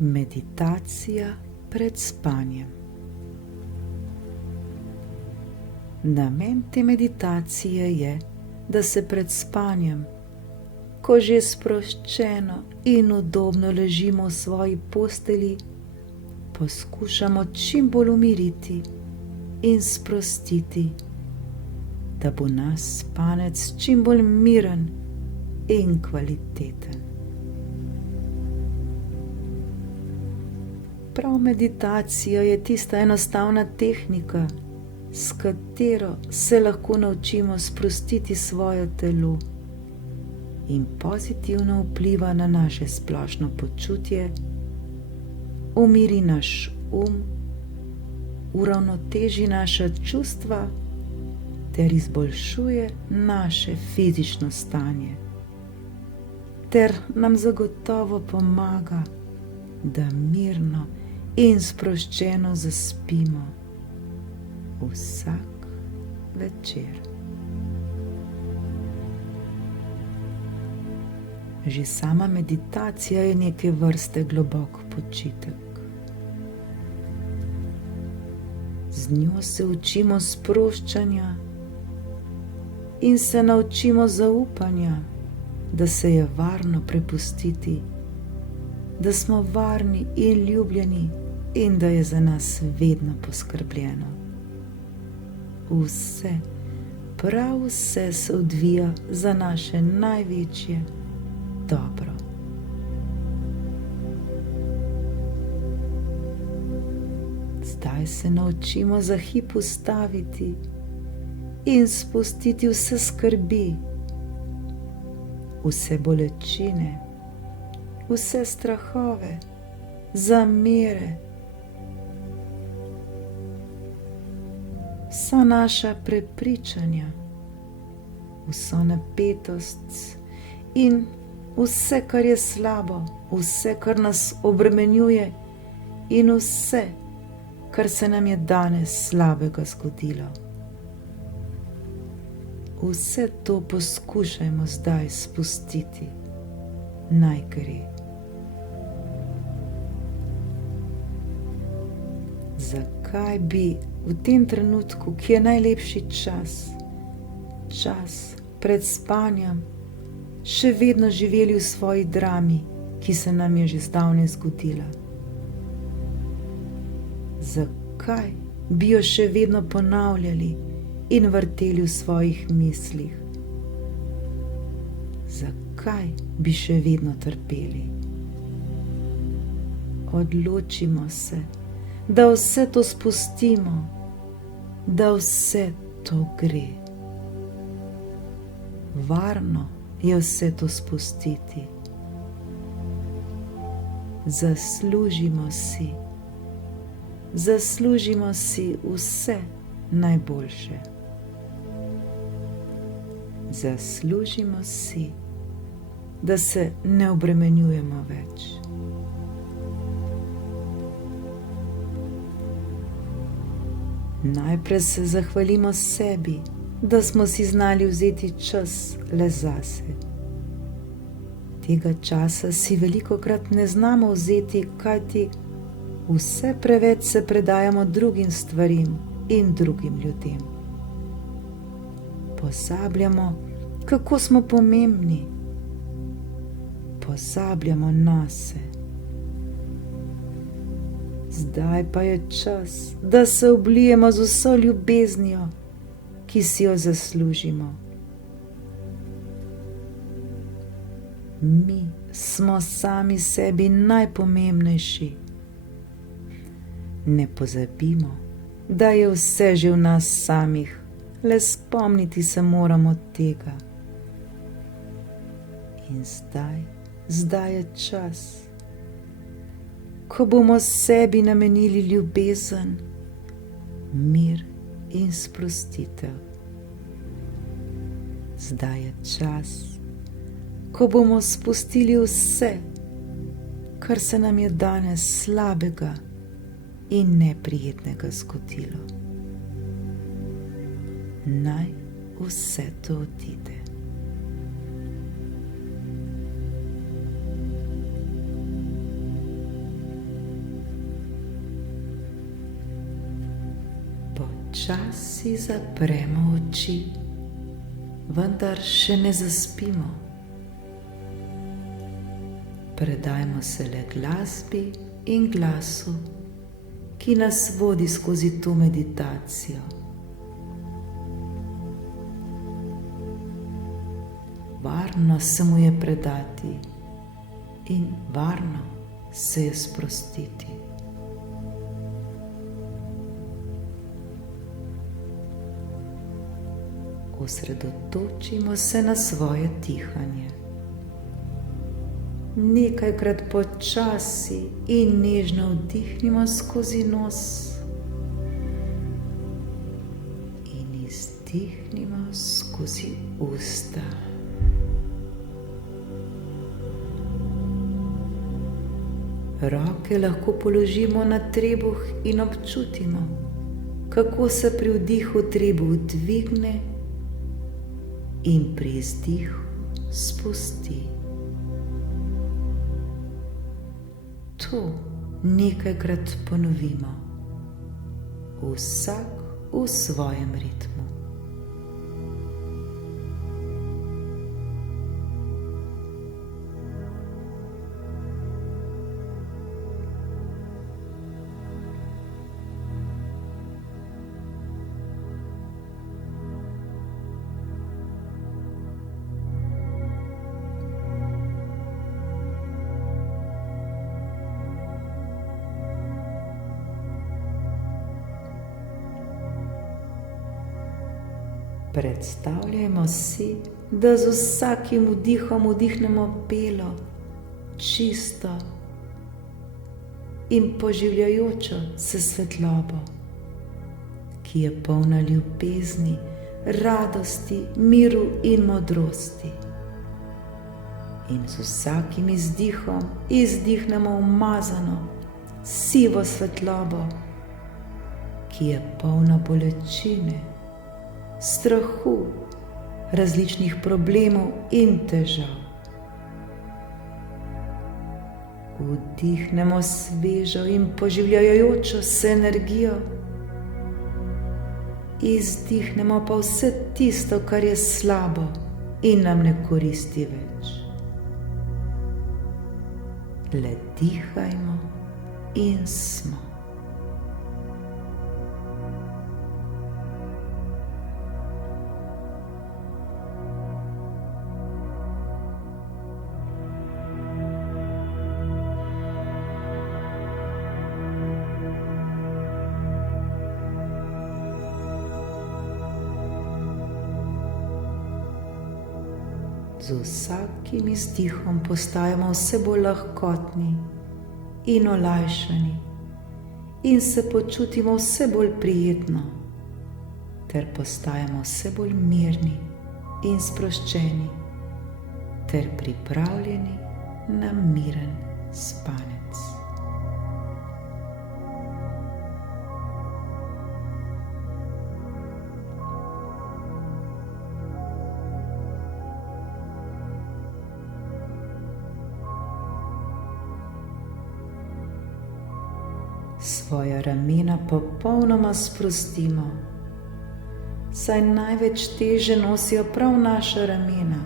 Meditacija pred spanjem. Namen te meditacije je, da se pred spanjem, ko že sproščeno in udobno ležimo v svoji postelji, poskušamo čim bolj umiriti in sprostiti, da bo naš spanec čim bolj miren in kvaliteten. Prav meditacija je tista enostavna tehnika, s katero se lahko naučimo sprostiti svoje telo in pozitivno vpliva na naše splošno počutje, umiri naš uravnoteži naša čustva ter izboljšuje naše fizično stanje, ter nam zagotovo pomaga, da mirno in sproščeno zaspimo vsak večer. Že sama meditacija je neke vrste globok počitek. Z njo se učimo sproščanja in se naučimo zaupanja, da se je varno prepustiti, da smo varni in ljubljeni in da je za nas vedno poskrbljeno. Vse, prav vse se odvija za naše največje dobro. Zdaj se naučimo za hip ustaviti in spustiti vse skrbi, vse bolečine, vse strahove, zamere, vsa naša prepričanja, vso napetost in vse, kar je slabo, vse, kar nas obremenjuje in vse, kar se nam je danes slabega zgodilo. Vse to poskušajmo zdaj spustiti, naj gre. Zakaj bi v tem trenutku, ki je najlepši čas pred spanjem, še vedno živeli v svoji drami, ki se nam je že zdavnaj zgodila? Zakaj bi jo še vedno ponavljali in vrteli v svojih mislih? Zakaj bi še vedno trpeli? Odločimo se, da vse to spustimo, da vse to gre. Varno je vse to spustiti. Zaslužimo si vse najboljše. Zaslužimo si, da se ne obremenjujemo več. Najprej se zahvalimo sebi, da smo si znali vzeti čas le zase. Tega časa si velikokrat ne znamo vzeti, kajti vse preveč se predajamo drugim stvarim in drugim ljudem. Pozabljamo, kako smo pomembni. Pozabljamo nase. Zdaj pa je čas, da se oblijemo z vso ljubeznijo, ki si jo zaslužimo. Mi smo sami sebi najpomembnejši. Ne pozabimo, da je vse že v nas samih, le spomniti se moramo tega. In zdaj je čas, ko bomo sebi namenili ljubezen, mir in sprostitev. Zdaj je čas, ko bomo spustili vse, kar se nam je danes slabega in neprijetnega zgodilo. Naj vse to odide. Počasi zapremo oči, vendar še ne zaspimo. Predajmo se le glasbi in glasu, ki nas vodi skozi to meditacijo. Varno se mu je predati in varno se je sprostiti. Osredotočimo se na svoje dihanje. Nekajkrat počasi in nežno vdihnimo skozi nos in izdihnimo skozi usta. Roke lahko položimo na trebuh in občutimo, kako se pri vdihu trebuh dvigne in pri izdihu spusti. To nekajkrat ponovimo, vsak v svojem ritmu. Predstavljajmo si, da z vsakim vdihom vdihnemo belo, čisto in poživljajočo se svetlobo, ki je polna ljubezni, radosti, miru in modrosti. In z vsakim izdihom izdihnemo umazano, sivo svetlobo, ki je polna bolečine, strahu, različnih problemov in težav. Vdihnemo svežo in poživljajočo se energijo, izdihnemo pa vse tisto, kar je slabo in nam ne koristi več. Le dihajmo in smo. Z vsakim izdihom postajamo vse bolj lahkotni in olajšani in se počutimo vse bolj prijetno, ter postajamo vse bolj mirni in sproščeni ter pripravljeni na miren spanec. Svoja ramena popolnoma sprostimo, saj največ teže nosijo prav naša ramena,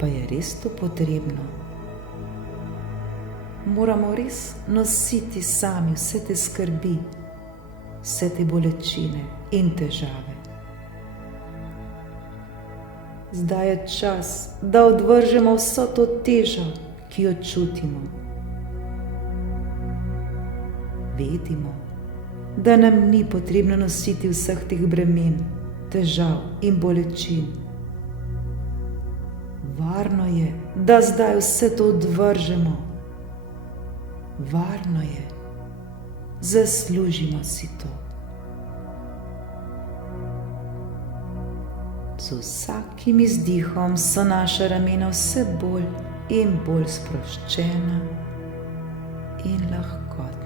pa je res to potrebno. Moramo res nositi sami vse te skrbi, vse te bolečine in težave. Zdaj je čas, da odvržemo vso to težo, ki jo čutimo. Vedimo, da nam ni potrebno nositi vseh teh bremen, težav in bolečin. Varno je, da zdaj vse to odvržemo. Varno je, zaslužimo si to. Z vsakim izdihom so naša ramena vse bolj in bolj sproščena in lahkotna.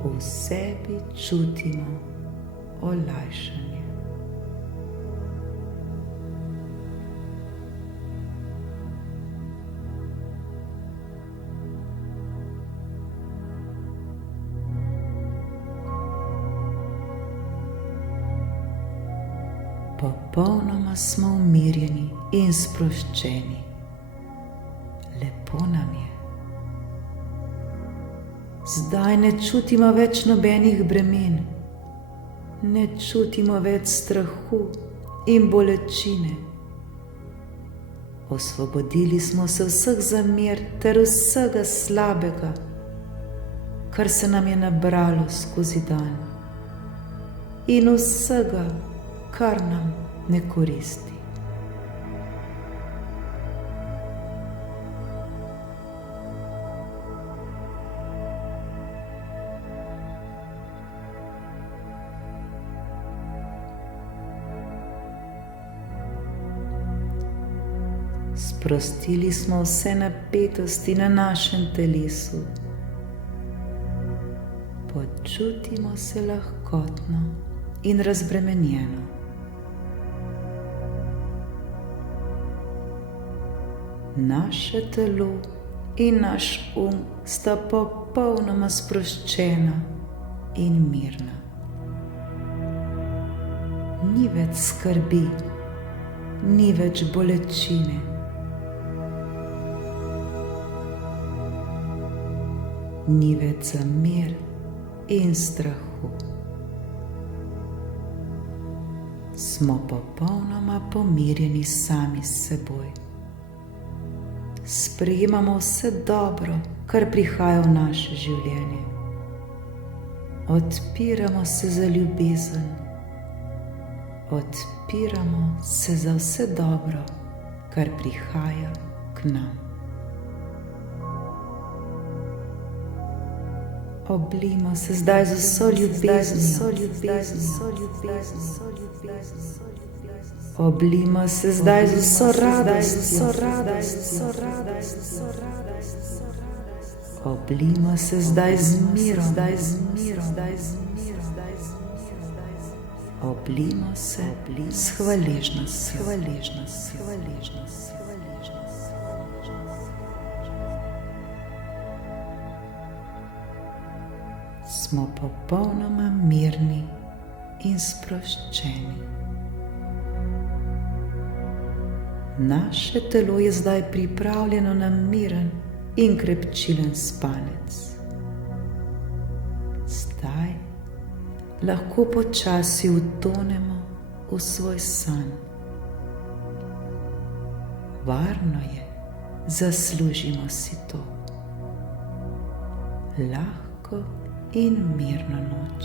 V sebi čutimo olajšanje. Popolnoma smo umirjeni in sproščeni. Lepo nam je. Zdaj ne čutimo več nobenih bremen, ne čutimo več strahu in bolečine. Osvobodili smo se vseh zamer ter vsega slabega, kar se nam je nabralo skozi dan, in vsega, kar nam ne koristi. Sprostili smo vse napetosti na našem telesu. Počutimo se lahkotno in razbremenjeno. Naše telo in naš sta popolnoma sproščena in mirna. Ni več skrbi, ni več bolečine. Ni več zamer in strahu. Smo popolnoma pomirjeni sami s seboj. Sprejemamo vse dobro, kar prihaja v naše življenje. Odpiramo se za ljubezen. Odpiramo se za vse dobro, kar prihaja k nam. Oblijmo se zdaj z vso ljubeznijo. Oblijmo se zdaj z vso radostjo. Oblijmo se zdaj z mirom. Oblijmo se s hvaležnostjo. Smo popolnoma mirni in sproščeni. Naše telo je zdaj pripravljeno na miren in krepčilen spanec. Zdaj lahko počasi utonemo v svoj san. Varno je, zaslužimo si to. Lahko in mirno noč.